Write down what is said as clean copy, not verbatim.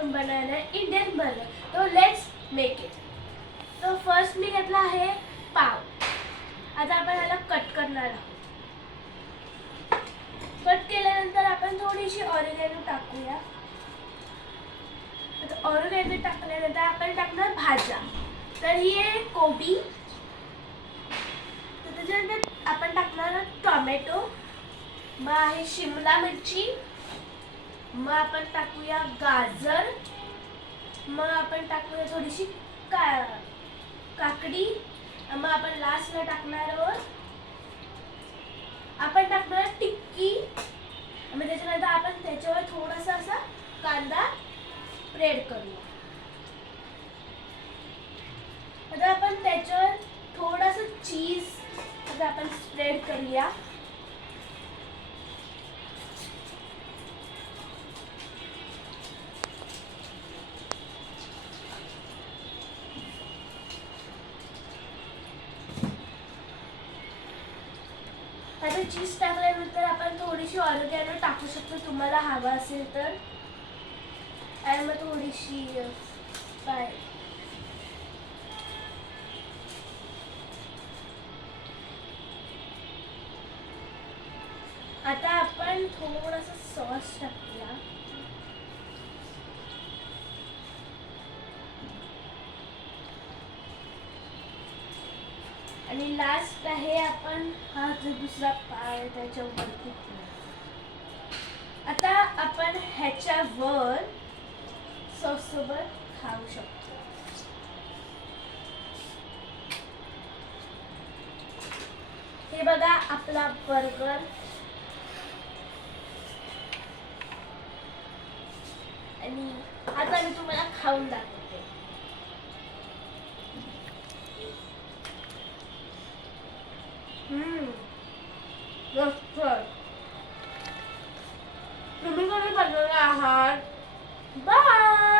आपण बनवणार आहे इंडियन बर्गर. तो लेट्स मेक इट. तो फर्स्ट मी घेतला आहे पाव. आता आपण ह्याला कट करणार आहोत. कट केल्यानंतर आपण थोडीशी ऑरिगॅनो टाकूया. आता ऑरिगॅनो टाकल्यानंतर आपण टाकणार भाज्या. तर ही आहे कोबी. तर त्याच्यानंतर आपण टाकणार टोमॅटो. मग आहे शिमला मिरची. मग आपण टाकूया गाजर. मग आपण टाकूया थोडीशी काकडी. मग आपण लास्टला टाकणार आहोत आपण टाकणार टिक्की. मग त्याच्यानंतर आपण त्याच्यावर थोडासा असा कांदा स्प्रेड करूया. आता आपण त्याच्यावर थोडासा चीज आता आपण स्प्रेड करूया. आता चीज टाकल्यानंतर आपण थोडीशी ऑरिगॅनो टाकू शकतो तुम्हाला हवा असेल तर. आणि मग थोडीशी काय आता आपण थोडासा सॉस टाकूया. आणि लास्ट आहे आपण हा जो दुसरा पाय त्याच्यावरती. आता आपण ह्याच्यावर सॉस सोबत खाऊ शकतो. हे बघा आपला बर्गर. आणि आता मी तुम्हाला खाऊन दाखवते. तुम्ही कोणी बनवले आहात? बाय.